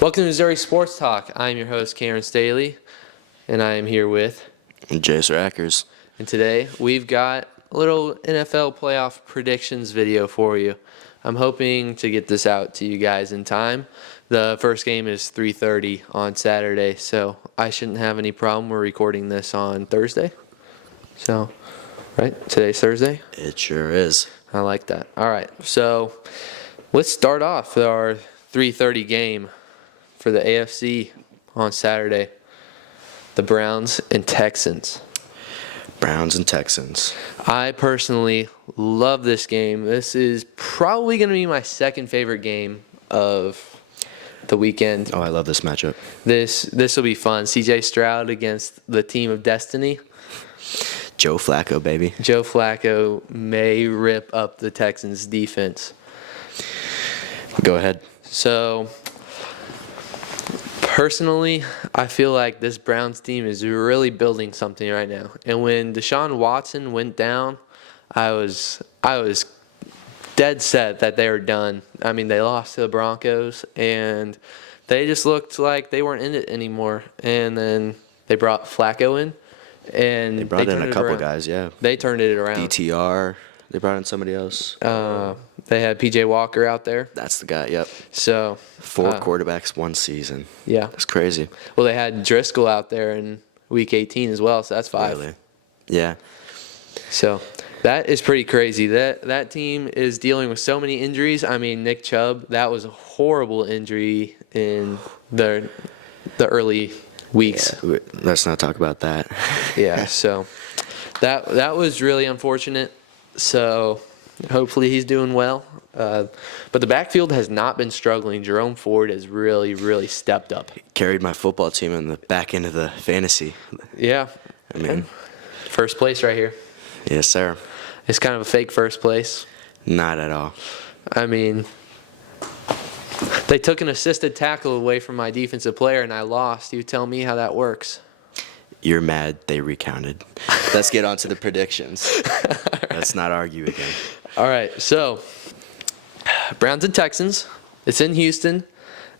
Welcome to Missouri Sports Talk. I'm your host, Cameron Staley, and I am here with Jace and I. And today we've got a little NFL playoff predictions video for you. I'm hoping to get this out to you guys in time. The first game is 3:30 on Saturday, so I shouldn't have any problem. We're recording this on Thursday. So, right? Today's Thursday? It sure is. I like that. All right, so let's start off with our 3:30 game for the AFC on Saturday. The Browns and Texans. Browns and Texans. I personally love this game. This is probably going to be my second favorite game of the weekend. Oh, I love this matchup. This will be fun. CJ Stroud against the team of destiny. Joe Flacco, baby. Joe Flacco may rip up the Texans' defense. Go ahead. So, personally, I feel like this Browns team is really building something right now. And when Deshaun Watson went down, I was dead set that they were done. I mean, they lost to the Broncos, and they just looked like they weren't in it anymore. And then they brought Flacco in, and They brought in a couple around. guys, yeah. They turned it around. DTR. They brought in somebody else. They had P.J. Walker out there. That's the guy, yep. So 4 quarterbacks, 1 season. yeah. That's crazy. Well, they had Driscoll out there in Week 18 as well, so that's 5. Really? Yeah. So that is pretty crazy. That team is dealing with so many injuries. I mean, Nick Chubb, that was a horrible injury in the early weeks. Yeah, let's not talk about that. Yeah, so that was really unfortunate. So hopefully he's doing well. But the backfield has not been struggling. Jerome Ford has really, really stepped up. Carried my football team in the back end of the fantasy. Yeah. I mean, first place right here. yes, sir. It's kind of a fake first place. Not at all. I mean, they took an assisted tackle away from my defensive player, and I lost. You tell me how that works. You're mad they recounted. Let's get on to the predictions. Let's not argue again. All right, so Browns and Texans. It's in Houston.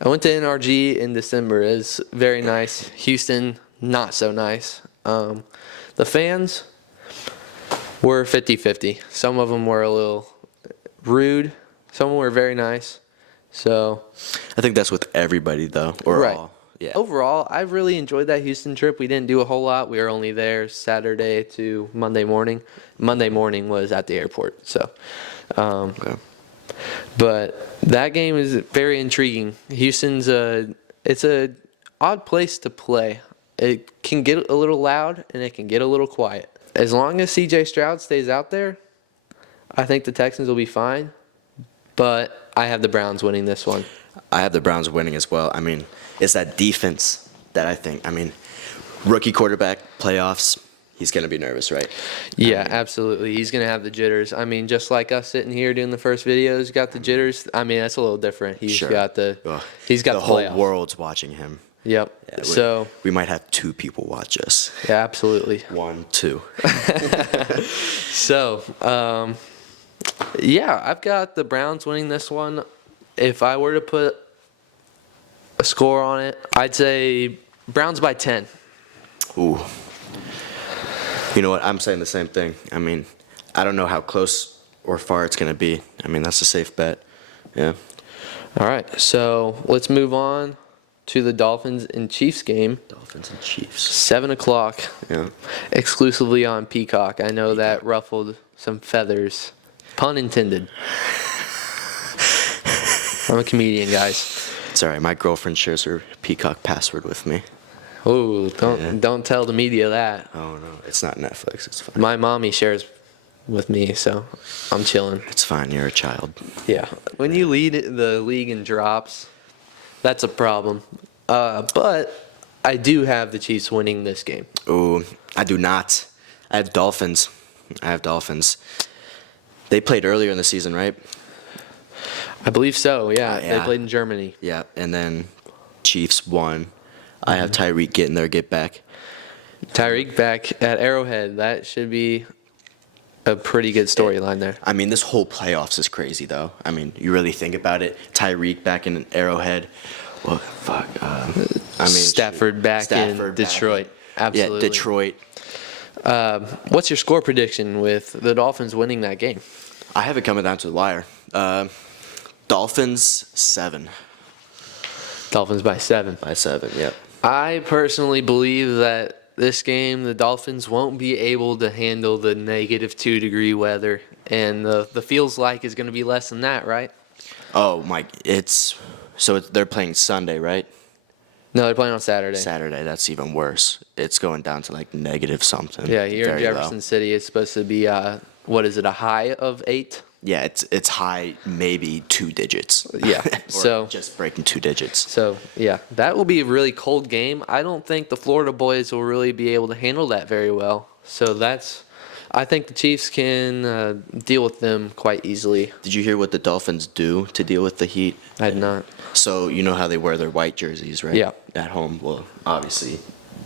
I went to NRG in December. It's very nice. Houston, not so nice. The fans were 50-50. Some of them were a little rude. Some were very nice. So I think that's with everybody, though. Or right. all. Yeah. Overall, I really enjoyed that Houston trip. We didn't do a whole lot. We were only there Saturday to Monday morning. Monday morning was at the airport. So, Okay. But that game is very intriguing. Houston's it's a odd place to play. It can get a little loud and it can get a little quiet. As long as CJ Stroud stays out there, I think the Texans will be fine. But I have the Browns winning this one. I have the Browns winning as well. I mean, it's that defense that I think. I mean, rookie quarterback, playoffs, he's going to be nervous, right? Yeah, absolutely. He's going to have the jitters. I mean, just like us sitting here doing the first video, he's got the jitters. I mean, that's a little different. He's Sure. got the the whole playoffs. world's watching him. Yep. Yeah, So, we might have 2 people watch us. yeah, absolutely. 1, 2. So, yeah, I've got the Browns winning this one. If I were to put a score on it, I'd say Browns by 10. Ooh. You know what? I'm saying the same thing. I mean, I don't know how close or far it's going to be. I mean, that's a safe bet. Yeah. All right, so let's move on to the Dolphins and Chiefs game. Dolphins and Chiefs. 7 o'clock, Yeah. exclusively on Peacock. I know that ruffled some feathers. Pun intended. I'm a comedian, guys. It's all right. My girlfriend shares her Peacock password with me. Oh, Yeah. don't tell the media that. Oh, no. It's not Netflix. It's fine. My mommy shares with me, so I'm chilling. It's fine. You're a child. Yeah. When you lead the league in drops, that's a problem. But I do have the Chiefs winning this game. Ooh, I do not. I have Dolphins. They played earlier in the season, right? I believe so, yeah. Yeah. They played in Germany. Yeah, and then Chiefs won. I have Tyreek getting their get back. Tyreek back at Arrowhead. That should be a pretty good storyline there. I mean, this whole playoffs is crazy, though. I mean, you really think about it. Tyreek back in Arrowhead. Well, fuck. Stafford back in Detroit. Absolutely. Yeah, Detroit. What's your score prediction with the Dolphins winning that game? I have it coming down to the wire. Dolphins 7. Dolphins by 7. By 7, yep. I personally believe that this game, the Dolphins won't be able to handle the -2-degree weather, and the feels like is going to be less than that, right? Oh, Mike, they're playing Sunday, right? No, they're playing on Saturday. Saturday, that's even worse. It's going down to like negative something. Yeah, here in Very Jefferson low. City, it's supposed to be, what is it, a high of 8? Yeah, it's high, maybe 2 digits. Yeah, Or so just breaking 2 digits. So, yeah, that will be a really cold game. I don't think the Florida boys will really be able to handle that very well. So I think the Chiefs can deal with them quite easily. Did you hear what the Dolphins do to deal with the heat? I did not. So you know how they wear their white jerseys, right? Yeah. At home, well, obviously,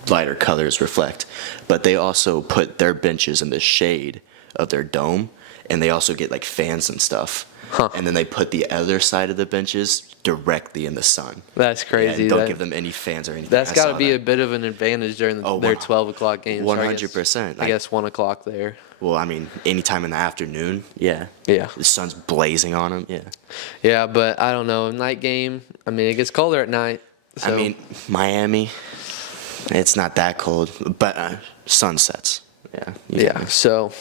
lighter colors reflect. But they also put their benches in the shade of their dome, and they also get like fans and stuff. Huh. And then they put the other side of the benches directly in the sun. That's crazy. Yeah, don't give them any fans or anything. That's got to be a bit of an advantage during their 12 o'clock games. 100%. I guess 1 o'clock there. Well, I mean, anytime in the afternoon, yeah. Yeah. The sun's blazing on them, yeah. Yeah, but I don't know. Night game, I mean, it gets colder at night. So. I mean, Miami, it's not that cold, but sun sets. Yeah. Yeah, so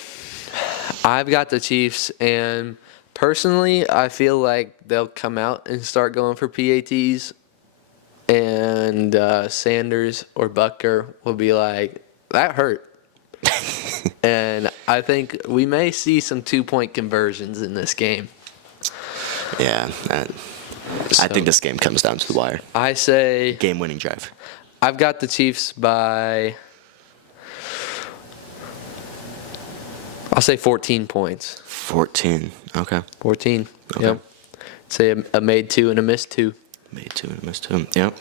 I've got the Chiefs, and personally, I feel like they'll come out and start going for PATs, and Sanders or Butker will be like, that hurt. And I think we may see some 2-point conversions in this game. Yeah. I think this game comes down to the wire. I say Game-winning drive. I've got the Chiefs by, I'll say 14 points. 14. Okay. 14. Okay. Yep. Say a made 2 and a missed 2. Made 2 and missed 2. Yep.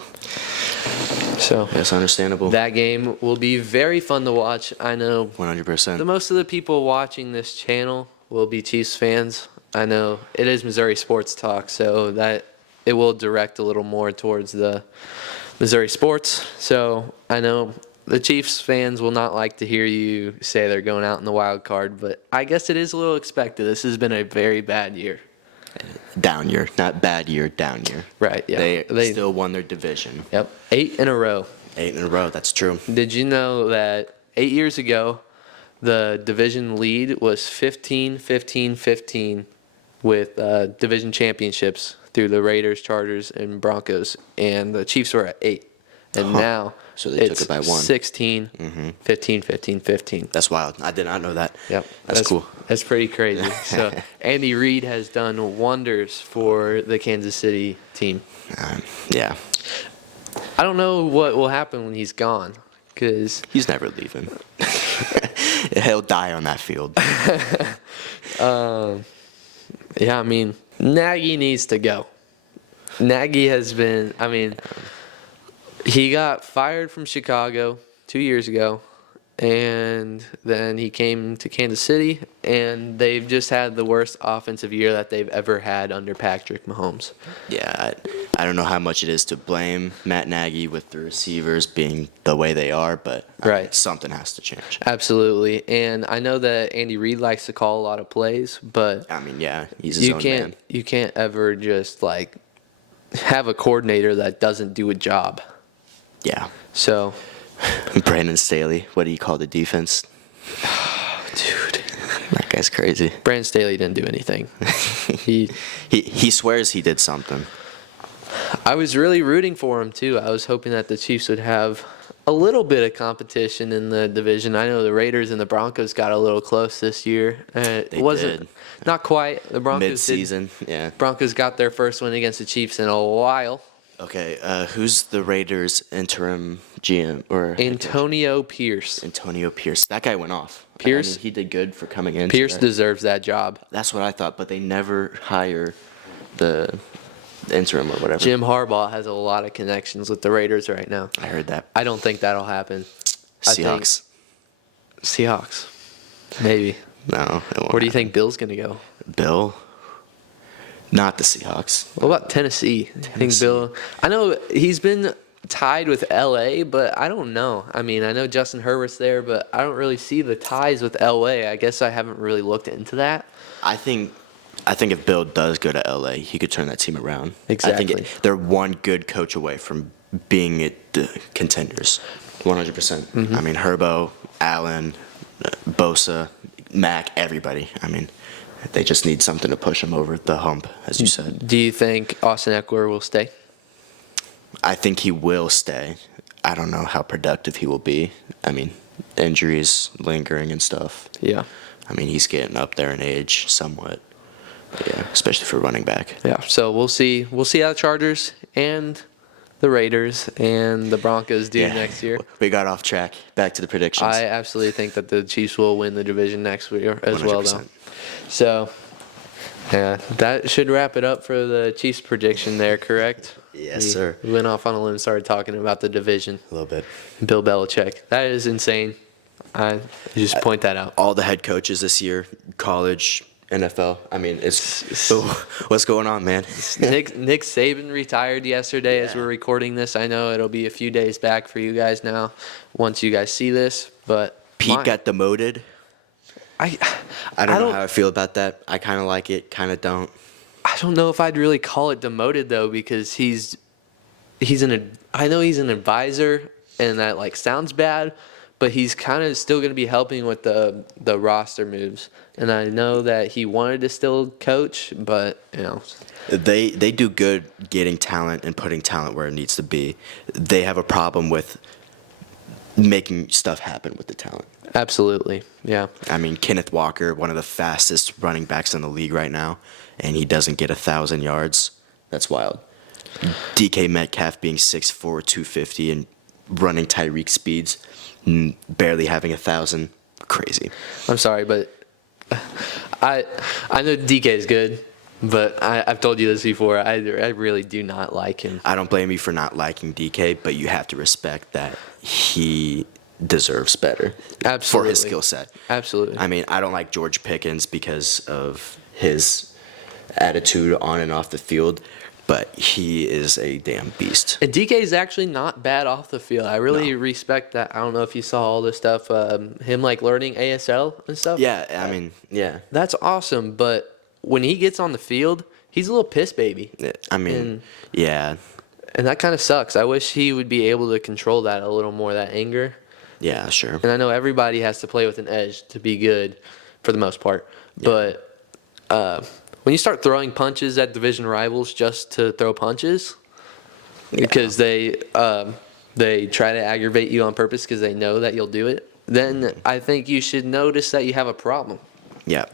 So That's understandable. that game will be very fun to watch. I know 100%. the most of the people watching this channel will be Chiefs fans. I know it is Missouri Sports Talk, so that it will direct a little more towards the Missouri sports. So I know the Chiefs fans will not like to hear you say they're going out in the wild card, but I guess it is a little expected. This has been a very bad year. Down year. Not bad year, down year. Right, yeah. They still won their division. Yep, 8 in a row. 8 in a row, that's true. Did you know that 8 years ago, the division lead was 15-15-15 with division championships through the Raiders, Chargers, and Broncos, and the Chiefs were at 8. And now So they took it's it by 1. 16, 15, 15, 15. That's wild. I did not know that. Yep. That's cool. That's pretty crazy. So Andy Reid has done wonders for the Kansas City team. Yeah. I don't know what will happen when he's gone, because He's never leaving. He'll die on that field. yeah, I mean, Nagy needs to go. Nagy has been, I mean, he got fired from Chicago 2 years ago, and then he came to Kansas City, and they've just had the worst offensive year that they've ever had under Patrick Mahomes. Yeah, I don't know how much it is to blame Matt Nagy with the receivers being the way they are, but I mean, Right. something has to change. Absolutely. And I know that Andy Reid likes to call a lot of plays, but I mean, yeah, he's his own man. you can't ever just like have a coordinator that doesn't do a job. Yeah. So, Brandon Staley, what do you call the defense? dude, That guy's crazy. Brandon Staley didn't do anything. He swears he did something. I was really rooting for him too. I was hoping that the Chiefs would have a little bit of competition in the division. I know the Raiders and the Broncos got a little close this year. It They wasn't did. not quite. The Broncos Mid-season, yeah. Broncos got their first win against the Chiefs in a while. Okay, who's the Raiders interim GM or Antonio Pierce. Antonio Pierce? That guy went off. Pierce? I mean, he did good for coming in. Pierce deserves that job. That's what I thought, but they never hire the interim or whatever. Jim Harbaugh has a lot of connections with the Raiders right now. I heard that. I don't think that'll happen. I think Seahawks. Seahawks. Maybe. No, it won't Where do you happen. think Bill's going to go? Bill? Not the Seahawks. What about Tennessee? I think Tennessee. Bill. I know he's been tied with LA, but I don't know. I mean, I know Justin Herbert's there, but I don't really see the ties with LA. I guess I haven't really looked into that. I think if Bill does go to LA, he could turn that team around. Exactly. I think they're one good coach away from being the contenders. 100%. I mean, Herbo, Allen, Bosa, Mac, everybody. I mean, they just need something to push them over the hump, as you said. Do you think Austin Eckler will stay? I think he will stay. I don't know how productive he will be. I mean, injuries lingering and stuff. Yeah. I mean, he's getting up there in age somewhat. But yeah, especially for running back. Yeah. So we'll see. We'll see how the Chargers and the Raiders and the Broncos do next year. We got off track. Back to the predictions. I absolutely think that the Chiefs will win the division next year as well, though. 100%. So, yeah, that should wrap it up for the Chiefs prediction there, correct? Yes, sir. We went off on a limb and started talking about the division. A little bit. Bill Belichick. That is insane. I just point that out. All the head coaches this year, college, NFL. I mean, it's what's going on, man? Nick Saban retired yesterday as we're recording this. I know it'll be a few days back for you guys now once you guys see this, but Pete got demoted. I don't know how I feel about that. I kind of like it, kind of don't. I don't know if I'd really call it demoted though, because I know he's an advisor, and that like sounds bad, but he's kind of still going to be helping with the roster moves. And I know that he wanted to still coach, but you know, They do good getting talent and putting talent where it needs to be. They have a problem with making stuff happen with the talent. absolutely, yeah. I mean, Kenneth Walker, one of the fastest running backs in the league right now, and he doesn't get 1,000 yards. That's wild. DK Metcalf being 6'4", 250, and running Tyreek speeds, barely having 1,000. Crazy. I'm sorry, but I know DK is good, but I've told you this before. I really do not like him. I don't blame you for not liking DK, but you have to respect that he deserves better Absolutely. for his skill set. Absolutely. I mean, I don't like George Pickens because of his attitude on and off the field, but he is a damn beast. And DK is actually not bad off the field. I really respect that. I don't know if you saw all this stuff, him like learning ASL and stuff. Yeah, I mean, yeah. That's awesome, but when he gets on the field, he's a little piss baby. I mean, yeah. And that kind of sucks. I wish he would be able to control that a little more, that anger. Yeah, sure. And I know everybody has to play with an edge to be good for the most part. Yeah. But when you start throwing punches at division rivals just to throw punches, because they try to aggravate you on purpose because they know that you'll do it, then I think you should notice that you have a problem. Yeah.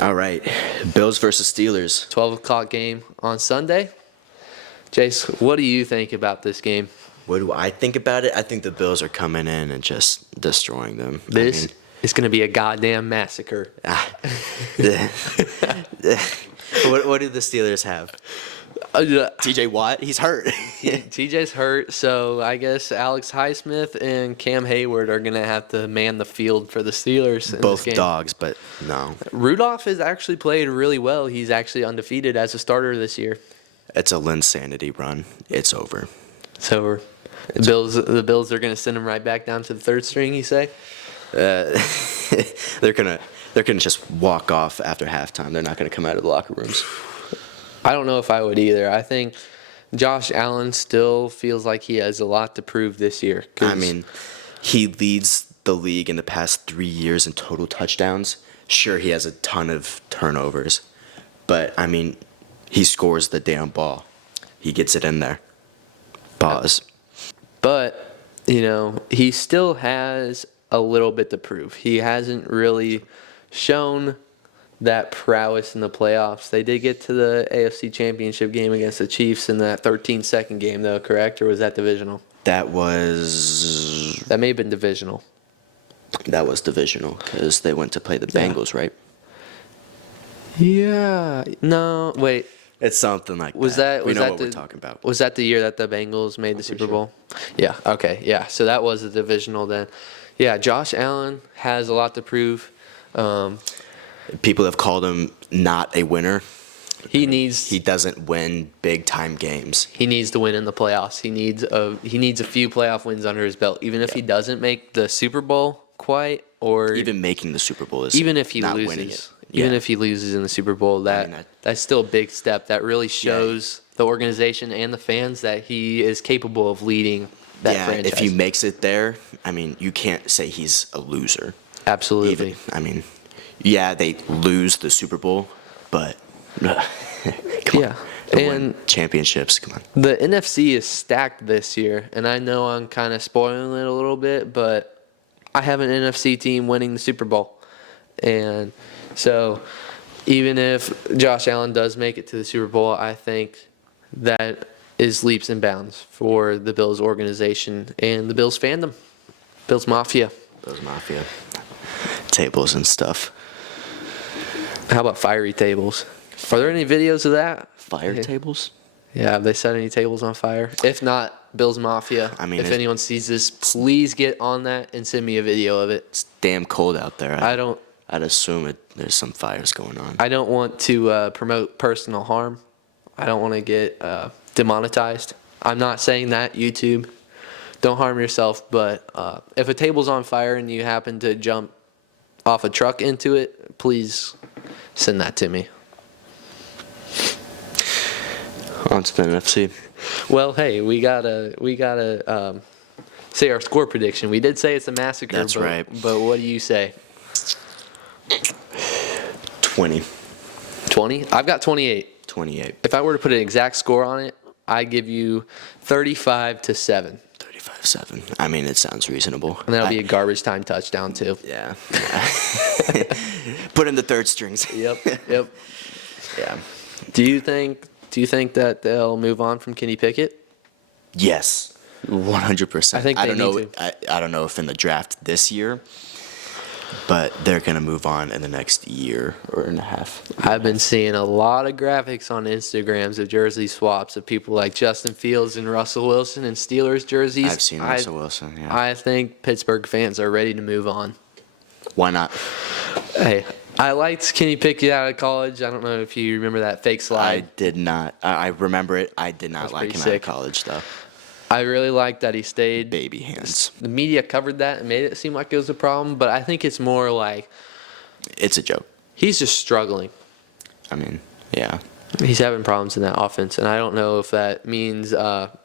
All right. Bills versus Steelers. 12 o'clock game on Sunday. Jace, what do you think about this game? What do I think about it? I think the Bills are coming in and just destroying them. This is going to be a goddamn massacre. What do the Steelers have? TJ Watt, he's hurt. TJ's hurt, so I guess Alex Highsmith and Cam Hayward are going to have to man the field for the Steelers in Both this game. dogs, but no. Rudolph has actually played really well. He's actually undefeated as a starter this year. It's a Linsanity run. It's over. So the Bills are going to send him right back down to the third string, you say? They're gonna just walk off after halftime. They're not gonna come out of the locker rooms. I don't know if I would either. I think Josh Allen still feels like he has a lot to prove this year. I mean, he leads the league in the past 3 years in total touchdowns. Sure, he has a ton of turnovers, but I mean, he scores the damn ball. He gets it in there. Pause. But, you know, he still has a little bit to prove. He hasn't really shown that prowess in the playoffs. They did get to the AFC Championship game against the Chiefs in that 13-second game, though, correct? Or was that divisional? That may have been divisional. That was divisional because they went to play the Bengals, right? Yeah. No, wait. It's something like Was that. that We was know that what the, we're talking about. Was that the year that the Bengals made the Super sure. Bowl? Yeah. Okay. Yeah. So that was a divisional then. Yeah. Josh Allen has a lot to prove. People have called him not a winner. He needs He doesn't win big time games. he needs to win in the playoffs. He needs a few playoff wins under his belt. Even if he doesn't make the Super Bowl quite, or Even making the Super Bowl is even if he not loses, winning it. even Yeah. if he loses in the Super Bowl, that's still a big step. That really shows the organization and the fans that he is capable of leading that franchise. if he makes it there, I mean, you can't say he's a loser. Absolutely. Even, I mean, they lose the Super Bowl, but come Yeah. on. They win And championships, come on. the NFC is stacked this year, and I know I'm kind of spoiling it a little bit, but I have an NFC team winning the Super Bowl. And so even if Josh Allen does make it to the Super Bowl, I think that is leaps and bounds for the Bills organization and the Bills fandom, Bills Mafia. Those Mafia tables and stuff. How about fiery tables? Are there any videos of that? Fire tables? Yeah, have they set any tables on fire? If not, Bills Mafia. I mean, if anyone sees this, please get on that and send me a video of it. It's damn cold out there. I'd assume there's some fires going on. I don't want to promote personal harm. I don't want to get demonetized. I'm not saying that, YouTube. Don't harm yourself. But if a table's on fire and you happen to jump off a truck into it, please send that to me. On to the NFC. Well, hey, we gotta say our score prediction. We did say it's a massacre. That's right. But what do you say? 20. 20? I've got 28. 28. If I were to put an exact score on it, I give you 35-7. 35-7. I mean, it sounds reasonable. And that'll be a garbage time touchdown too. Yeah. Put in the third strings. Yep. Yeah. Do you think that they'll move on from Kenny Pickett? Yes. 100%. I think they don't know. need to. I don't know if in the draft this year, but they're gonna move on in the next year or and a half. I've been seeing a lot of graphics on Instagrams of jersey swaps of people like Justin Fields and Russell Wilson and Steelers jerseys. I've seen Russell Wilson. Yeah. I think Pittsburgh fans are ready to move on. Why not? Hey, I liked Kenny Pickett out of college. I don't know if you remember that fake I slide. did not. I remember it. I did not That's like pretty him out of sick. college though. I really liked that he stayed. Baby hands. The media covered that and made it seem like it was a problem, but I think it's more like It's a joke. he's just struggling. I mean, yeah. He's having problems in that offense, and I don't know if that means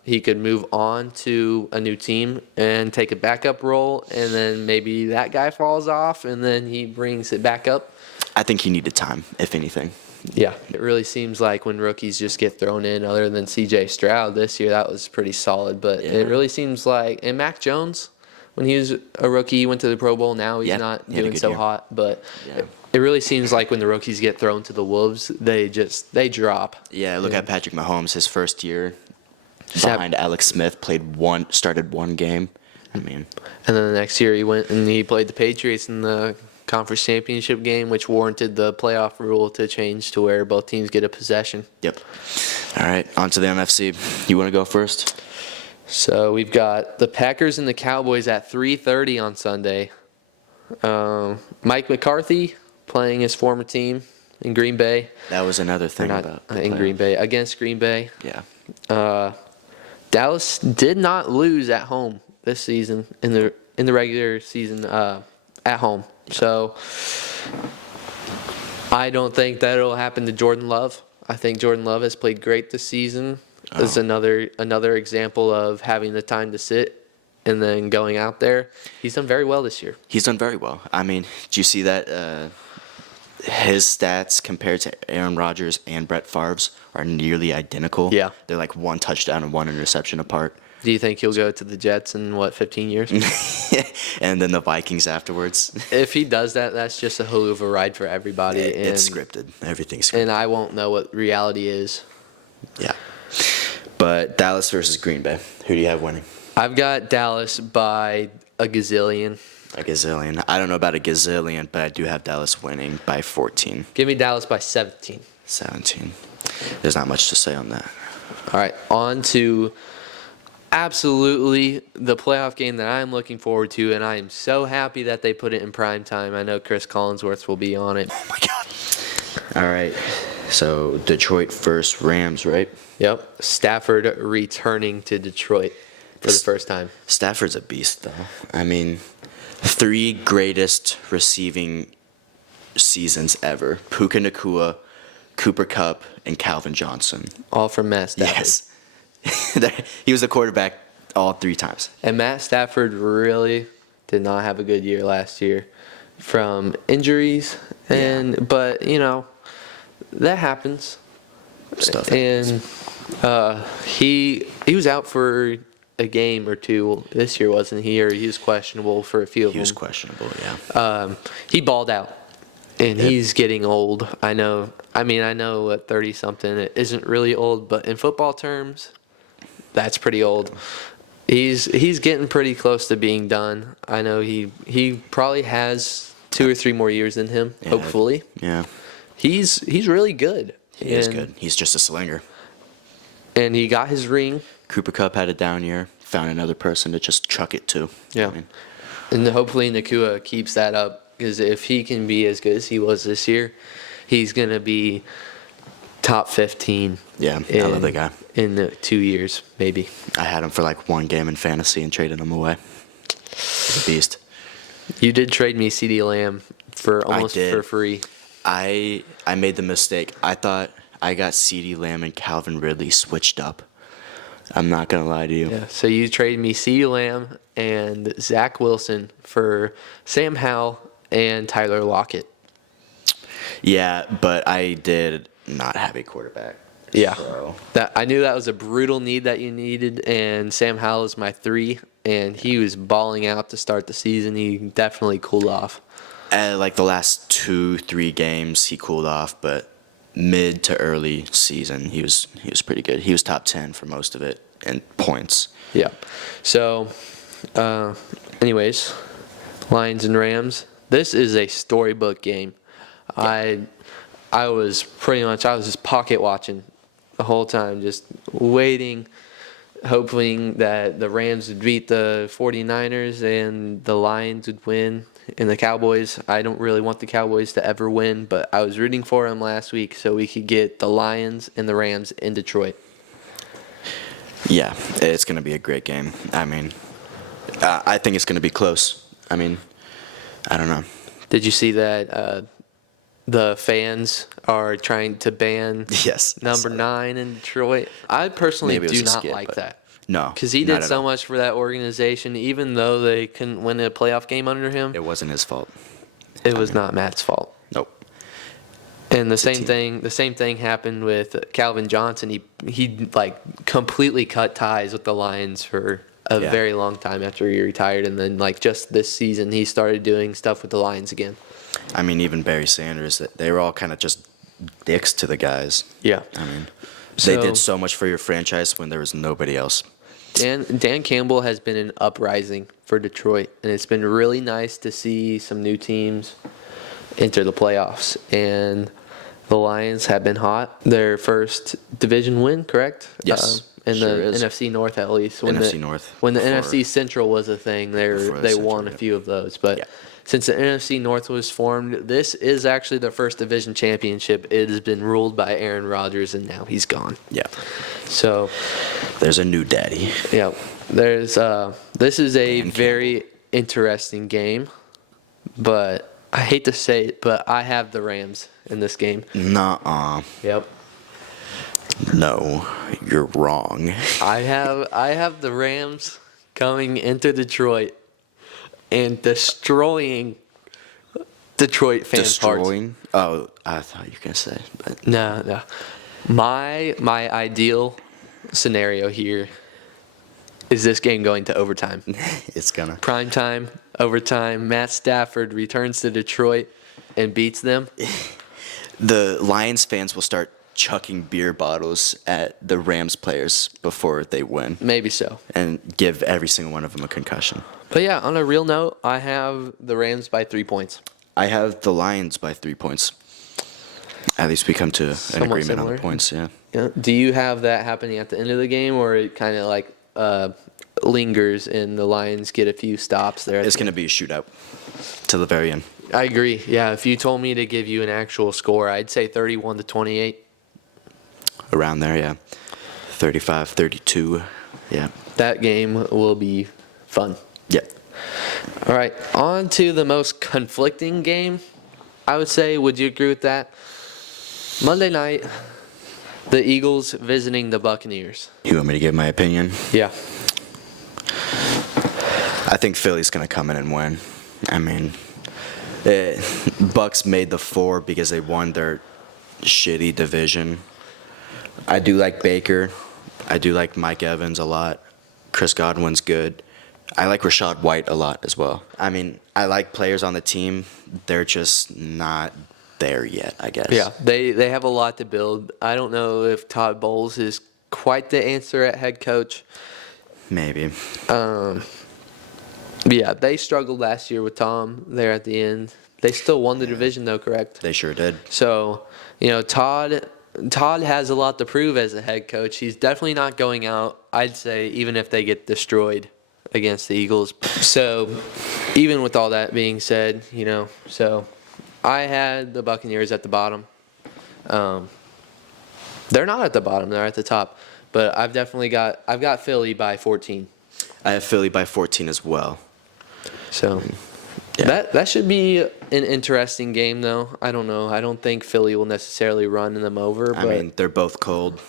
he could move on to a new team and take a backup role, and then maybe that guy falls off, and then he brings it back up. I think he needed time, if anything. Yeah, it really seems like when rookies just get thrown in, other than C.J. Stroud this year, that was pretty solid. But Yeah. it really seems like, and Mac Jones, when he was a rookie, he went to the Pro Bowl. Now he's Yeah, not he had a doing good so year. hot. But Yeah. it really seems like when the rookies get thrown to the wolves, they drop. Yeah, look at Patrick Mahomes. His first year Just have- behind Alex Smith, started one game. I mean, And then the next year he went and he played the Patriots in the conference championship game, which warranted the playoff rule to change to where both teams get a possession. yep. All right, on to the NFC. You want to go first? So we've got the Packers and the Cowboys at 3:30 on Sunday. Mike McCarthy playing his former team in Green Bay. That was another thing Not about the in playoff. Green Bay against Green Bay. Yeah. Dallas did not lose at home this season in the regular season at home. So I don't think that it'll happen to Jordan Love. I think Jordan Love has played great this season. It's another example of having the time to sit and then going out there. He's done very well this year. He's done very well. I mean, did you see that his stats compared to Aaron Rodgers and Brett Favre's are nearly identical? Yeah. They're like one touchdown and one interception apart. Do you think he'll go to the Jets in 15 years? And then the Vikings afterwards. If he does that, that's just a hell of a ride for everybody. It's and, scripted. Everything's scripted. And I won't know what reality is. Yeah. But Dallas versus Green Bay. Who do you have winning? I've got Dallas by a gazillion. A gazillion. I don't know about a gazillion, but I do have Dallas winning by 14. Give me Dallas by 17. 17. There's not much to say on that. All right, on to absolutely the playoff game that I'm looking forward to, and I am so happy that they put it in prime time. I know Chris Collinsworth will be on it. Oh my God. All right. So Detroit first, Rams, right? Yep. Stafford returning to Detroit for the first time. Stafford's a beast, though. I mean, 3 greatest receiving seasons ever: Puka Nacua, Cooper Kupp, and Calvin Johnson. All from Matt Stafford. Yes. He was the quarterback all 3 times. And Matt Stafford really did not have a good year last year from injuries, but that happens. Stuff happens. And he was out for a game or two this year, wasn't he? Or he was questionable for a few of them. He was questionable, yeah. He balled out, and he's getting old. I know at 30-something it isn't really old, but in football terms, that's pretty old. He's getting pretty close to being done. I know he probably has 2 or 3 more years in him, hopefully. Yeah. He's really good. He is good. He's just a slinger. And he got his ring. Cooper Kupp had a down year. Found another person to just chuck it to. Yeah. And hopefully Nacua keeps that up, because if he can be as good as he was this year, he's going to be top 15. Yeah, I love the guy. In 2 years, maybe. I had him for like 1 game in fantasy and traded him away. He's a beast. You did trade me CD Lamb for almost for free. I made the mistake. I thought I got CeeDee Lamb and Calvin Ridley switched up. I'm not going to lie to you. Yeah, so you traded me CeeDee Lamb and Zach Wilson for Sam Howell and Tyler Lockett. Yeah, but I did not have a quarterback. Yeah, So. I knew that was a brutal need that you needed, and Sam Howell is my 3, and he was balling out to start the season. He definitely cooled off. Like the last 2-3 games, he cooled off, but mid to early season, he was pretty good. He was top 10 for most of it in points. Yeah. So, anyways, Lions and Rams. This is a storybook game. Yeah. I was just pocket watching the whole time, just waiting, hoping that the Rams would beat the 49ers and the Lions would win. And the Cowboys, I don't really want the Cowboys to ever win, but I was rooting for them last week so we could get the Lions and the Rams in Detroit. Yeah, it's going to be a great game. I mean, I think it's going to be close. I mean, I don't know. Did you see that the fans are trying to ban number 9 in Detroit? I personally do not like that. No. Because he did so much for that organization, even though they couldn't win a playoff game under him. It wasn't his fault. It was not Matt's fault. Nope. And the same thing happened with Calvin Johnson. He like completely cut ties with the Lions for a very long time after he retired, and then like just this season he started doing stuff with the Lions again. I mean, even Barry Sanders, they were all kind of just dicks to the guys. Yeah. I mean, they did so much for your franchise when there was nobody else. Dan Campbell has been an uprising for Detroit, and it's been really nice to see some new teams enter the playoffs. And the Lions have been hot. Their first division win, correct? Yes. In the NFC North, at least. When NFC North. When the NFC Central was a thing, they won a few of those. But since the NFC North was formed, this is actually the first division championship. It has been ruled by Aaron Rodgers, and now he's gone. Yeah. So there's a new daddy. Yeah. This is a very interesting game, but I hate to say it, but I have the Rams in this game. Nuh-uh. Yep. No, you're wrong. I have the Rams coming into Detroit and destroying Detroit fans' hearts. Oh, I thought you were gonna say. But. No. My ideal scenario here is this game going to overtime. It's gonna. Prime time, overtime. Matt Stafford returns to Detroit and beats them. The Lions fans will start chucking beer bottles at the Rams players before they win. Maybe so. And give every single one of them a concussion. But yeah, on a real note, I have the Rams by 3 points. I have the Lions by 3 points. At least we come to an agreement on the points, yeah. Do you have that happening at the end of the game, or it kind of like lingers and the Lions get a few stops there. It's going to be a shootout to the very end. I agree. Yeah, if you told me to give you an actual score, I'd say 31-28. Around there, yeah. 35, 32, yeah. That game will be fun. Yeah. All right, on to the most conflicting game, I would say. Would you agree with that? Monday night, the Eagles visiting the Buccaneers. You want me to give my opinion? Yeah. I think Philly's going to come in and win. I mean, Bucks made the 4 because they won their shitty division. I do like Baker. I do like Mike Evans a lot. Chris Godwin's good. I like Rashad White a lot as well. I mean, I like players on the team. They're just not there yet, I guess. Yeah, they have a lot to build. I don't know if Todd Bowles is quite the answer at head coach. Maybe. Yeah, they struggled last year with Tom there at the end. They still won the division, though, correct? They sure did. So, Todd has a lot to prove as a head coach. He's definitely not going out, I'd say, even if they get destroyed against the Eagles. So, even with all that being said, so I had the Buccaneers at the bottom. They're not at the bottom, they're at the top. But I've got Philly by 14. I have Philly by 14 as well. So Yeah. that should be an interesting game, though. I don't know. I don't think Philly will necessarily run them over. I But mean, they're both cold.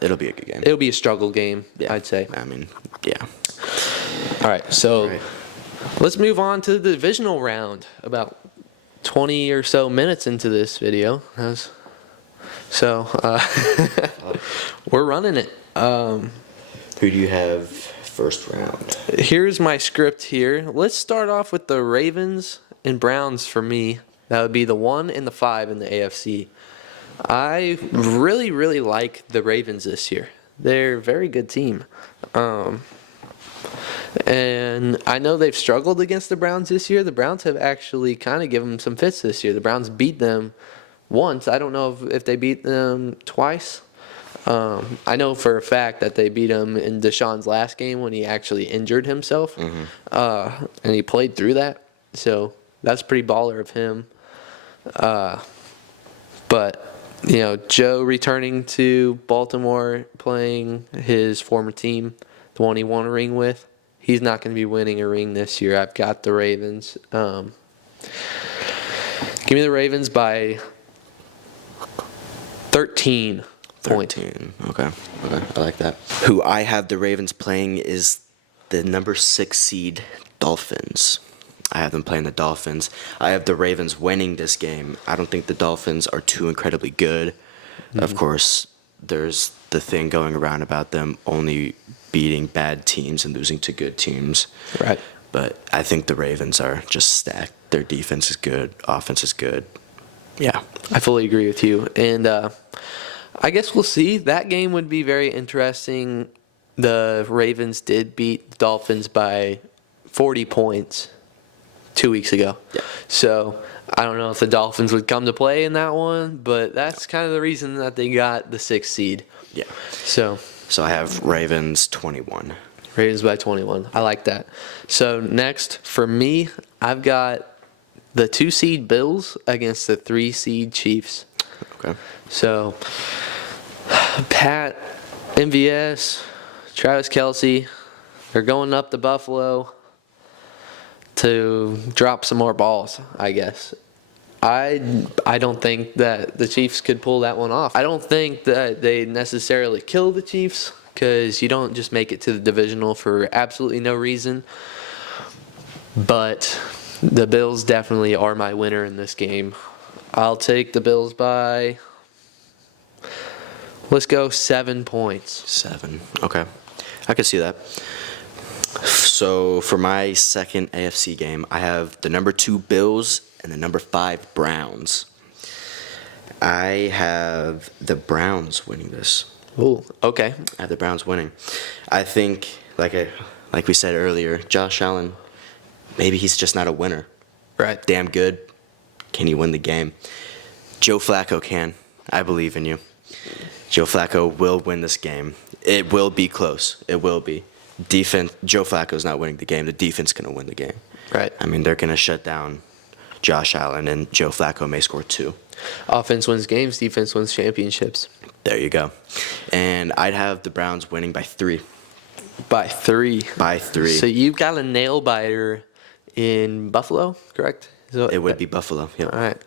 It'll be a good game. it'll be a struggle game, Yeah. I'd say. I mean, yeah. All right, so All right. let's move on to the divisional round. About 20 or so minutes into this video. So we're running it. Who do you have first round? Here's my script here. Let's start off with the Ravens and Browns for me. That would be the 1 and the 5 in the AFC. I really, really like the Ravens this year. They're a very good team. And I know they've struggled against the Browns this year. The Browns have actually kind of given them some fits this year. The Browns beat them once. I don't know if they beat them twice. I know for a fact that they beat him in Deshaun's last game when he actually injured himself, and he played through that. So that's pretty baller of him. But Joe returning to Baltimore, playing his former team, the one he won a ring with, he's not going to be winning a ring this year. I've got the Ravens. Give me the Ravens by 13. 13. Okay. I like that. Who I have the Ravens playing is the number 6 seed Dolphins. I have them playing the Dolphins. I have the Ravens winning this game. I don't think the Dolphins are too incredibly good. Of course, there's the thing going around about them only beating bad teams and losing to good teams. Right. But I think the Ravens are just stacked. Their defense is good. Offense is good. Yeah. I fully agree with you. And I guess we'll see. That game would be very interesting. The Ravens did beat the Dolphins by 40 points 2 weeks ago. Yeah. So I don't know if the Dolphins would come to play in that one, but that's kind of the reason that they got the 6th seed. Yeah. So I have Ravens 21. Ravens by 21. I like that. So next, for me, I've got the 2 seed Bills against the 3 seed Chiefs. Okay. So Pat, MVS, Travis Kelce, they're going up to Buffalo to drop some more balls, I guess. I don't think that the Chiefs could pull that one off. I don't think that they necessarily kill the Chiefs, because you don't just make it to the divisional for absolutely no reason. But the Bills definitely are my winner in this game. I'll take the Bills by, let's go 7 points. 7. Okay. I can see that. So for my second AFC game, I have the number 2 Bills and the number 5 Browns. I have the Browns winning this. Ooh, okay. I have the Browns winning. I think, like we said earlier, Josh Allen, maybe he's just not a winner. Right. Damn good. Can he win the game? Joe Flacco can. I believe in you. Joe Flacco will win this game. It will be close. It will be. defense. Joe Flacco's not winning the game. The defense going to win the game. Right. I mean, they're going to shut down Josh Allen, and Joe Flacco may score 2. Offense wins games, defense wins championships. There you go. And I'd have the Browns winning by 3. By 3. By 3. So you've got a nail biter in Buffalo, correct? It would be Buffalo. Yep. All right.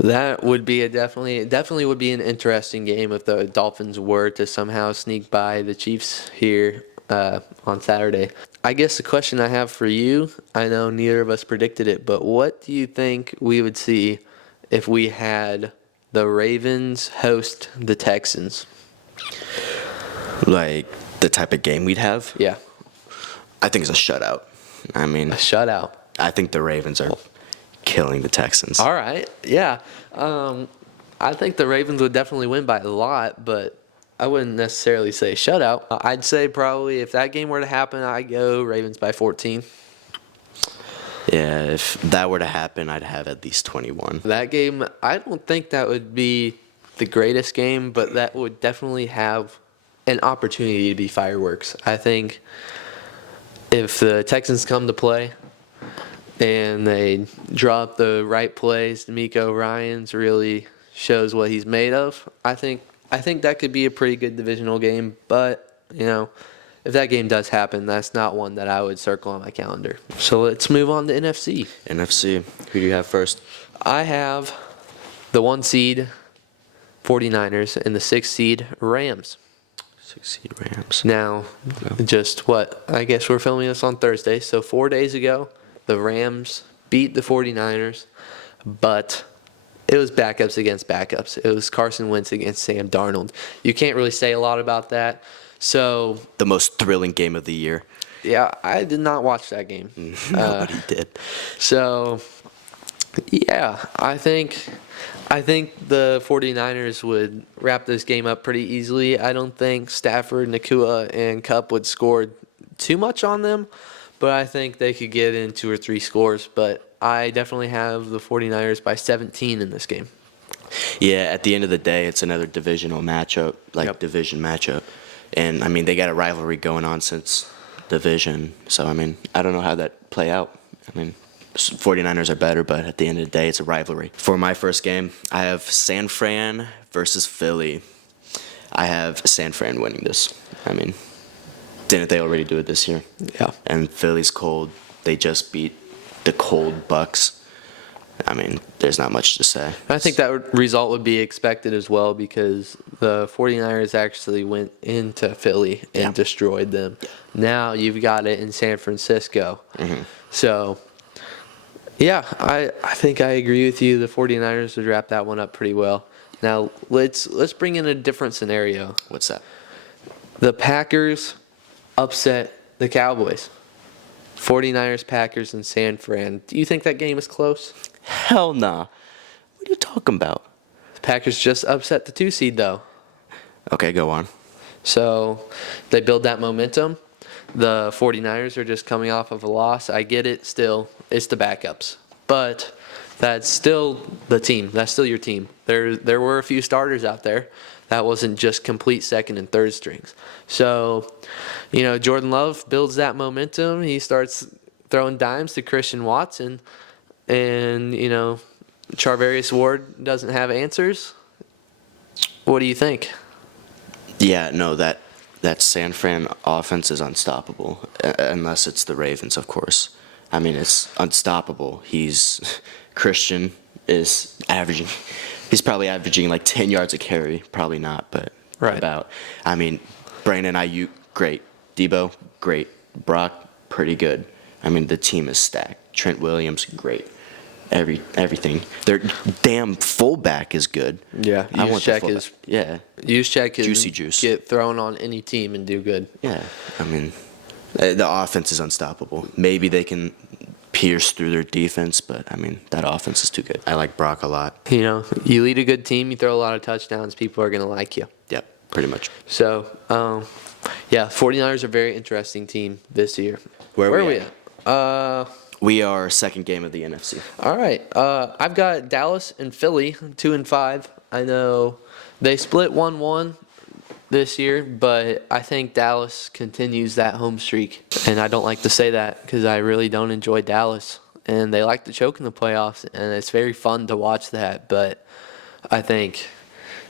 That would be definitely would be an interesting game if the Dolphins were to somehow sneak by the Chiefs here on Saturday. I guess the question I have for you, I know neither of us predicted it, but what do you think we would see if we had the Ravens host the Texans? Like the type of game we'd have? Yeah. I think it's a shutout. I mean, A shutout. I think the Ravens are killing the Texans. All right. Yeah. I think the Ravens would definitely win by a lot, but I wouldn't necessarily say shutout. I'd say probably if that game were to happen, I'd go Ravens by 14. Yeah, if that were to happen, I'd have at least 21. That game, I don't think that would be the greatest game, but that would definitely have an opportunity to be fireworks. I think if the Texans come to play and they draw up the right plays, D'Amico Ryans really shows what he's made of. I think that could be a pretty good divisional game, but if that game does happen, that's not one that I would circle on my calendar. So let's move on to NFC. NFC, who do you have first? I have the 1 seed 49ers and the 6 seed Rams. 6 seed Rams. Now, just what? I guess we're filming this on Thursday, so 4 days ago, the Rams beat the 49ers, but it was backups against backups. It was Carson Wentz against Sam Darnold. You can't really say a lot about that. So The most thrilling game of the year. yeah, I did not watch that game. Nobody did. So yeah, I think the 49ers would wrap this game up pretty easily. I don't think Stafford, Nakua, and Kupp would score too much on them, but I think they could get in 2 or 3 scores. But I definitely have the 49ers by 17 in this game. Yeah, at the end of the day, it's another divisional matchup, division matchup. And, I mean, they got a rivalry going on since division. So, I mean, I don't know how that play out. I mean, 49ers are better, but at the end of the day, it's a rivalry. For my first game, I have San Fran versus Philly. I have San Fran winning this. I mean, didn't they already do it this year? Yeah. And Philly's cold. They just beat the cold Bucks. I mean, there's not much to say. I think that result would be expected as well because the 49ers actually went into Philly and destroyed them. Now you've got it in San Francisco. Mm-hmm. So, yeah, I think I agree with you. The 49ers would wrap that one up pretty well. Now, let's bring in a different scenario. What's that? The Packers upset the Cowboys. 49ers, Packers, and San Fran. Do you think that game is close? Hell nah. What are you talking about? The Packers just upset the 2 seed, though. Okay, go on. So they build that momentum. The 49ers are just coming off of a loss. I get it still. It's the backups. But that's still the team. That's still your team. There were a few starters out there. That wasn't just complete second and third strings. So, Jordan Love builds that momentum. He starts throwing dimes to Christian Watson. And, Charvarius Ward doesn't have answers. What do you think? Yeah, no, that San Fran offense is unstoppable, unless it's the Ravens, of course. I mean, it's unstoppable. Christian is averaging. He's probably averaging like 10 yards a carry. Probably not, but Right. about. I mean, Brandon Ayuk, great. Debo, great. Brock, pretty good. I mean, the team is stacked. Trent Williams, great. Everything. Their damn fullback is good. Yeah, Juszczyk is Juicy juice. Get thrown on any team and do good. Yeah, I mean, the offense is unstoppable. Maybe they can pierce through their defense, but I mean, that offense is too good. I like Brock a lot. You lead a good team, you throw a lot of touchdowns, people are going to like you. Yep, pretty much. So, 49ers are a very interesting team this year. Where are we we at? We are second game of the NFC. All right. I've got Dallas and Philly, 2-5. I know they split 1-1. this year, but I think Dallas continues that home streak. And I don't like to say that because I really don't enjoy Dallas. And they like to choke in the playoffs, and it's very fun to watch that. But I think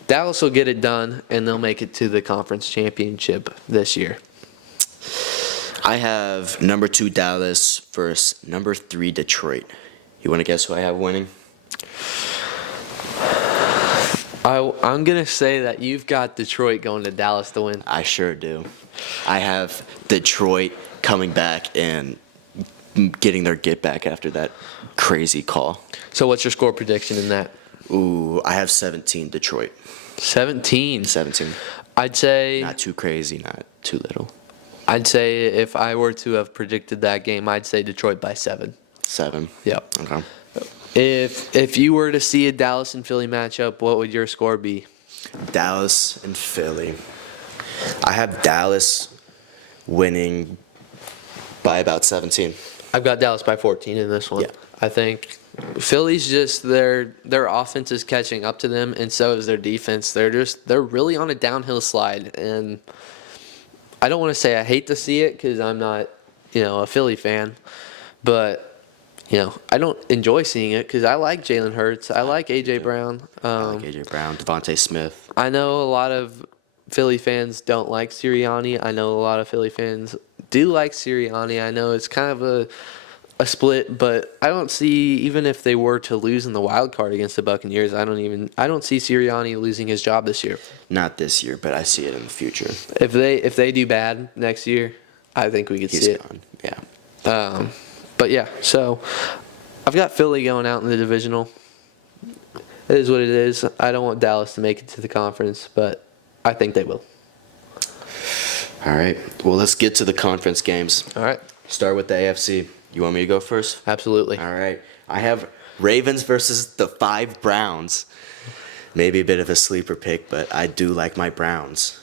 Dallas will get it done, and they'll make it to the conference championship this year. I have number 2 Dallas versus number 3 Detroit. You want to guess who I have winning? I'm going to say that you've got Detroit going to Dallas to win. I sure do. I have Detroit coming back and getting their get back after that crazy call. So what's your score prediction in that? Ooh, I have 17 Detroit. 17. 17. I'd say Not too crazy, not too little. I'd say if I were to have predicted that game, I'd say Detroit by 7. 7. Yep. Okay. If you were to see a Dallas and Philly matchup, what would your score be? Dallas and Philly. I have Dallas winning by about 17. I've got Dallas by 14 in this one. Yeah. I think Philly's just their offense is catching up to them, and so is their defense. They're really on a downhill slide, and I don't want to say I hate to see it because I'm not a Philly fan, but I don't enjoy seeing it because I like Jalen Hurts. I like A.J. Brown. I like A.J. Brown, Devontae Smith. I know a lot of Philly fans don't like Sirianni. I know a lot of Philly fans do like Sirianni. I know it's kind of a split, but I don't see, even if they were to lose in the wild card against the Buccaneers, I don't see Sirianni losing his job this year. Not this year, but I see it in the future. If they do bad next year, I think we could He's see gone. Yeah. it. But yeah, so I've got Philly going out in the divisional. It is what it is. I don't want Dallas to make it to the conference, but I think they will. All right. Well, let's get to the conference games. All right. Start with the AFC. You want me to go first? Absolutely. All right. I have Ravens versus the 5 Browns. Maybe a bit of a sleeper pick, but I do like my Browns.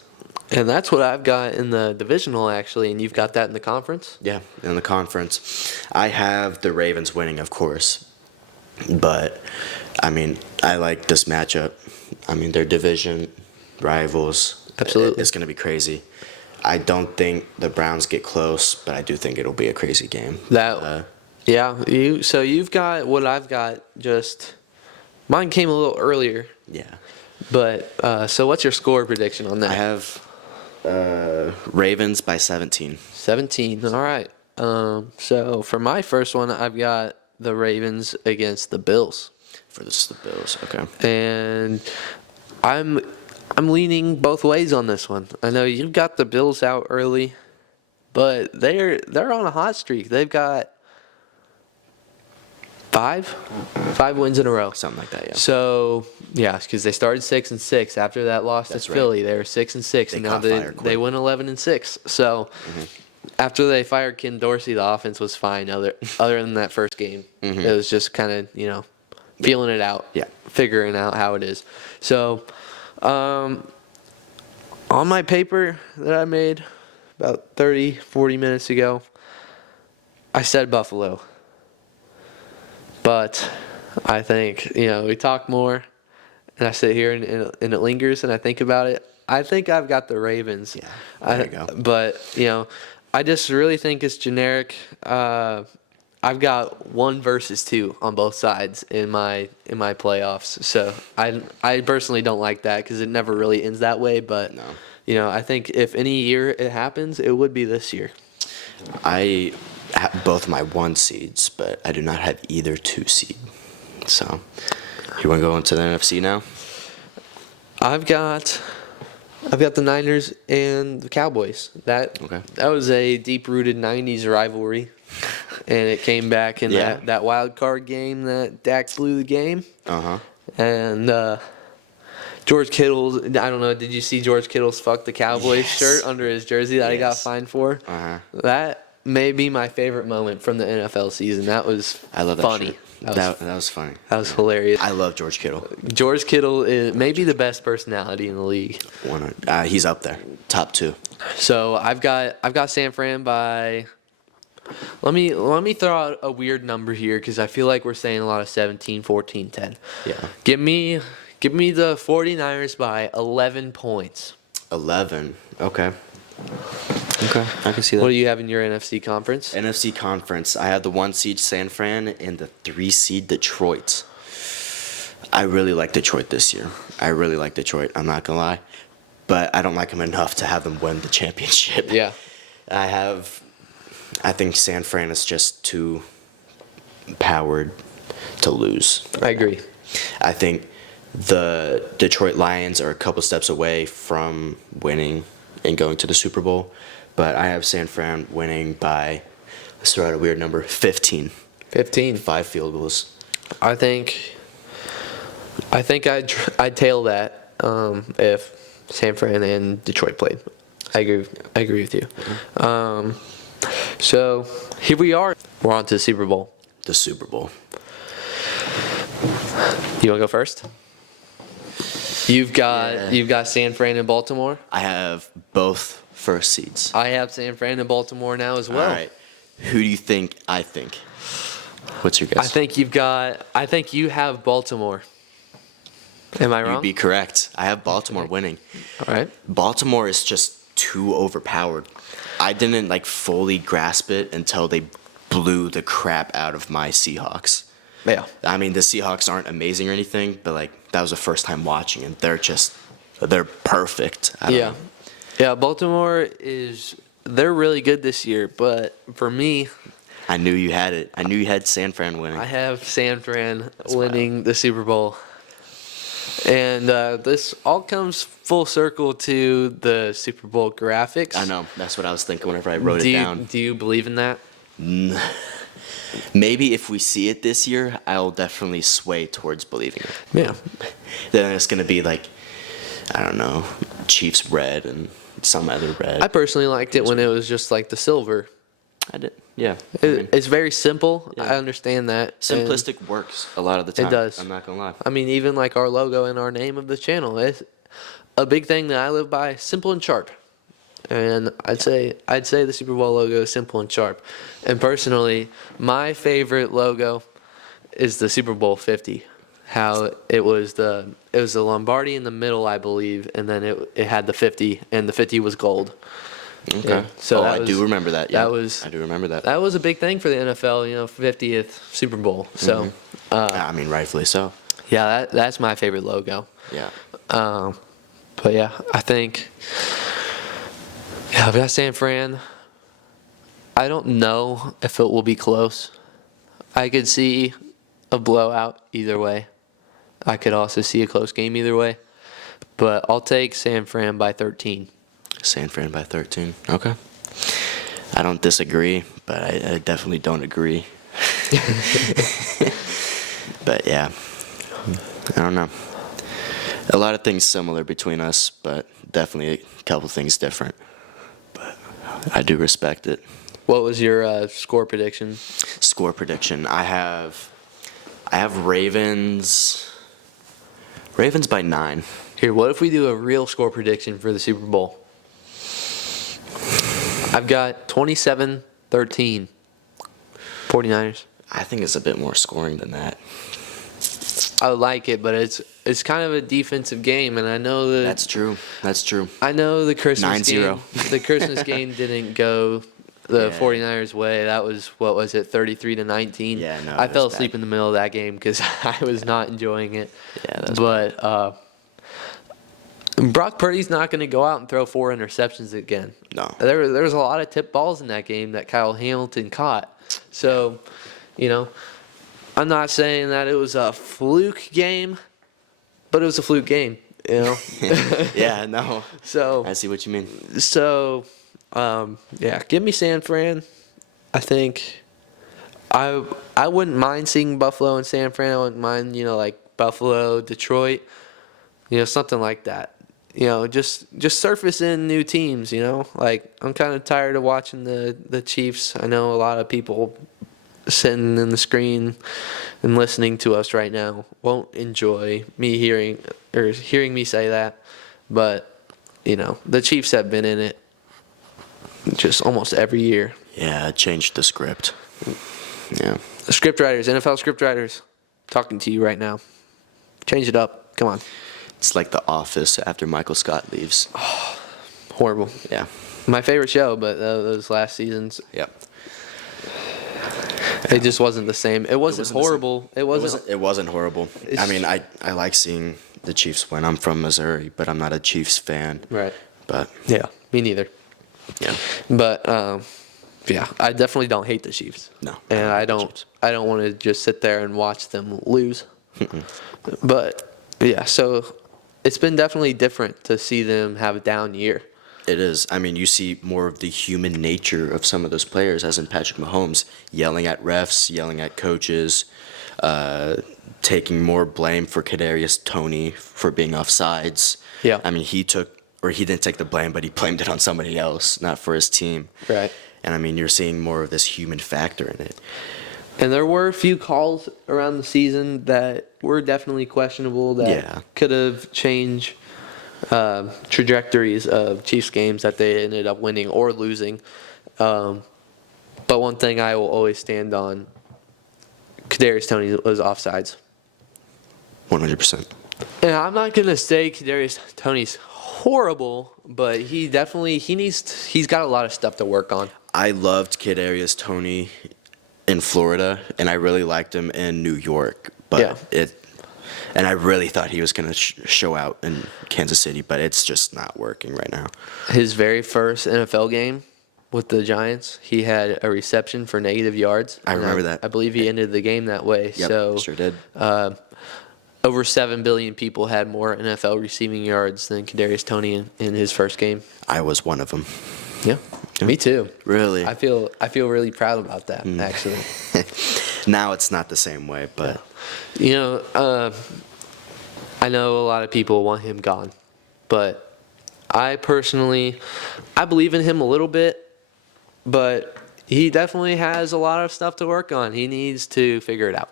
And that's what I've got in the divisional, actually, and you've got that in the conference? Yeah, in the conference. I have the Ravens winning, of course. But, I like this matchup. They're division rivals. Absolutely. It's going to be crazy. I don't think the Browns get close, but I do think it'll be a crazy game. So you've got what I've got. Just mine came a little earlier. Yeah. But so what's your score prediction on that? I have Ravens by 17. 17. All right. So for my first one, I've got the Ravens against the Bills. For the Bills, okay. And I'm leaning both ways on this one. I know you've got the Bills out early, but they're on a hot streak. They've got five wins in a row. Something like that, yeah. So, yeah, because they started 6-6 after that loss to Philly. They were 6-6, and now they went 11-6. So, after they fired Ken Dorsey, the offense was fine. Other than that first game, it was just kind of feeling it out, figuring out how it is. So, on my paper that I made about 40 minutes ago, I said Buffalo. But I think, we talk more, and I sit here and it lingers, and I think about it. I think I've got the Ravens. Yeah, there you go. But, I just really think it's generic. I've got 1 versus 2 on both sides in my playoffs. So I personally don't like that because it never really ends that way. But, I think if any year it happens, it would be this year. I have both my 1 seeds, but I do not have either 2 seed. So, you want to go into the NFC now? I've got the Niners and the Cowboys. That was a deep-rooted 90s rivalry, and it came back in that wild card game that Dak blew the game. And George Kittle, I don't know, did you see George Kittle's "Fuck the Cowboys" shirt under his jersey that he got fined for? That may be my favorite moment from the NFL season. That was funny. That was funny. That was hilarious. I love George Kittle. George Kittle is maybe the best personality in the league. He's up there, top 2. So I've got San Fran by. Let me throw out a weird number here because I feel like we're saying a lot of 17, 14, 10. Yeah. Give me the 49ers by 11 points. 11. Okay. Okay, I can see that. What do you have in your NFC conference? NFC conference. I have the 1 seed San Fran and the 3 seed Detroit. I really like Detroit this year. I really like Detroit. I'm not gonna lie, but I don't like them enough to have them win the championship. Yeah. I think San Fran is just too powered to lose. I agree. I think the Detroit Lions are a couple steps away from winning and going to the Super Bowl, but I have San Fran winning by, let's throw out a weird number, 15. 15. 5 field goals. I think I'd tail that if San Fran and Detroit played. I agree with you. So here we are. We're on to the Super Bowl. The Super Bowl. You want to go first? You've got San Fran and Baltimore. I have both first seeds. I have San Fran and Baltimore now as well. All right. Who do you think I think? What's your guess? I think you have Baltimore. Am I wrong? You'd be correct. I have Baltimore winning. All right. Baltimore is just too overpowered. I didn't fully grasp it until they blew the crap out of my Seahawks. Yeah. I mean, the Seahawks aren't amazing or anything, but that was the first time watching, and they're perfect. I don't know. Yeah, Baltimore they're really good this year, but for me, I knew you had it. I knew you had San Fran winning. I have San Fran winning the Super Bowl. And this all comes full circle to the Super Bowl graphics. I know. That's what I was thinking whenever I wrote it down. Do you believe in that? Maybe if we see it this year, I'll definitely sway towards believing it. Yeah. Then it's going to be I don't know, Chiefs red and some other red. I personally liked it when it was just the silver. I did. Yeah. It's very simple. Yeah. I understand that. Simplistic works a lot of the time. It does. I'm not going to lie. I mean, even our logo and our name of the channel. It's a big thing that I live by, simple and sharp. And I'd say the Super Bowl logo is simple and sharp. And personally, my favorite logo is the Super Bowl 50. How it was the Lombardi in the middle, I believe, and then it had the 50, and the 50 was gold. Okay. Yeah, so I do remember that. Yeah. I do remember that. That was a big thing for the NFL, 50th Super Bowl. So, I mean, rightfully so. yeah, that's my favorite logo. Yeah. But yeah, I think. Yeah, I've got San Fran. I don't know if it will be close. I could see a blowout either way. I could also see a close game either way. But I'll take San Fran by 13. San Fran by 13. Okay. I don't disagree, but I definitely don't agree. But yeah, I don't know. A lot of things similar between us, but definitely a couple things different. But I do respect it. What was your score prediction? Score prediction. I have Ravens. Ravens by 9. Here, what if we do a real score prediction for the Super Bowl? I've got 27-13. 49ers. I think it's a bit more scoring than that. I like it, but it's kind of a defensive game, and I know that That's true. That's true. I know the Christmas 9-0. game. The Christmas game didn't go the 49ers' way. That was, what was it, 33-19? Yeah, no, I it fell was asleep bad. in the middle of that game because I was not enjoying it. Yeah, that's But Brock Purdy's not going to go out and throw 4 interceptions again. No. There was a lot of tip balls in that game that Kyle Hamilton caught. So, I'm not saying that it was a fluke game, but it was a fluke game, Yeah, no. So I see what you mean. So, yeah, give me San Fran. I think I wouldn't mind seeing Buffalo and San Fran. I wouldn't mind, Buffalo, Detroit, something like that. Just surface in new teams, I'm kind of tired of watching the Chiefs. I know a lot of people sitting in the screen and listening to us right now won't enjoy me hearing me say that, but the Chiefs have been in it just almost every year. Yeah, changed the script. Yeah. The script writers, NFL script writers, talking to you right now. Change it up. Come on. It's like The Office after Michael Scott leaves. Horrible. Yeah. My favorite show, but those last seasons, Yep. it just wasn't the same. It wasn't wasn't the same. horrible. It wasn't horrible. I It's- mean, I like seeing the Chiefs win. I'm from Missouri, but I'm not a Chiefs fan. Right. But Yeah, me neither. yeah, But yeah, I definitely don't hate the Chiefs. No, and I I don't hate the don't want to just sit there and watch them lose. But yeah, so it's been definitely different to see them have a down year. it is. I mean, you see more of the human nature of some of those players, as in Patrick Mahomes, yelling at refs, yelling at coaches, taking more blame for Kadarius Toney for being offsides. Yeah. I mean, he didn't take the blame, but he blamed it on somebody else, not for his team. Right. And I mean, you're seeing more of this human factor in it. And there were a few calls around the season that were definitely questionable that Yeah. could have changed trajectories of Chiefs games that they ended up winning or losing. But one thing I will always stand on, Kadarius Toney was offsides. 100%. And I'm not going to say Kadarius Toney's horrible, but he's got a lot of stuff to work on. I loved Kadarius Toney in Florida, and I really liked him in New York. But Yeah. and I really thought he was going to show out in Kansas City, but it's just not working right now. His very first NFL game with the Giants, he had a reception for negative yards. I And remember that. I believe he ended the game that way. Yep, So sure did. over 7 billion people had more NFL receiving yards than Kadarius Toney in his first game. I was one of them. Yeah, me too. Really? I feel really proud about that, actually. Now it's not the same way, but You know, I know a lot of people want him gone, but I personally, I believe in him a little bit, but he definitely has a lot of stuff to work on. He needs to figure it out.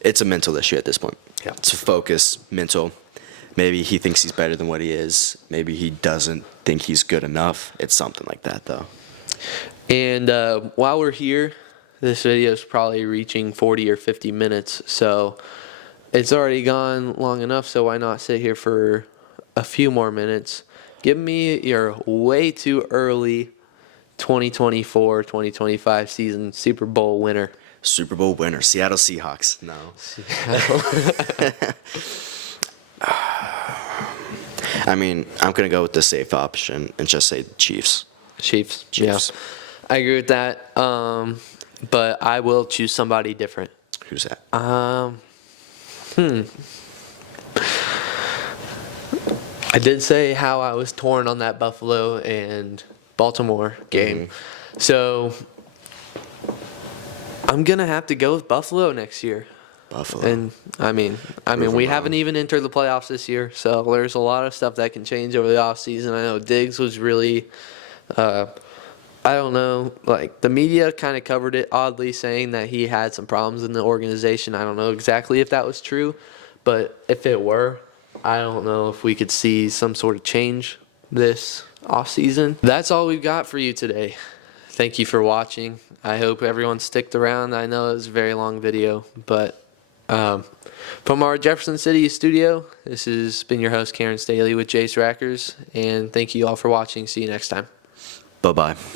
it's a mental issue at this point. Yeah. It's a focus, mental. Maybe he thinks he's better than what he is. Maybe he doesn't think he's good enough. It's something like that, though. And while we're here, this video is probably reaching 40 or 50 minutes, so it's already gone long enough, so why not sit here for a few more minutes? Give me your way too early 2024-2025 season Super Bowl winner. Super Bowl winner, Seattle Seahawks. No. I mean, I'm going to go with the safe option and just say Chiefs. Chiefs. Chiefs. Yeah. I agree with that, but I will choose somebody different. Who's that? I did say how I was torn on that Buffalo and Baltimore game. So I'm going to have to go with Buffalo next year. Buffalo. And I mean we haven't even entered the playoffs this year, so there's a lot of stuff that can change over the offseason. I know Diggs was really I don't know, like the media kind of covered it oddly, saying that he had some problems in the organization. I don't know exactly if that was true, but if it were, I don't know if we could see some sort of change this offseason. That's all we've got for you today. Thank you for watching. I hope everyone sticked around. I know it was a very long video, but from our Jefferson City studio, this has been your host, Karen Staley with Jace Rackers, and thank you all for watching. See you next time. Bye-bye.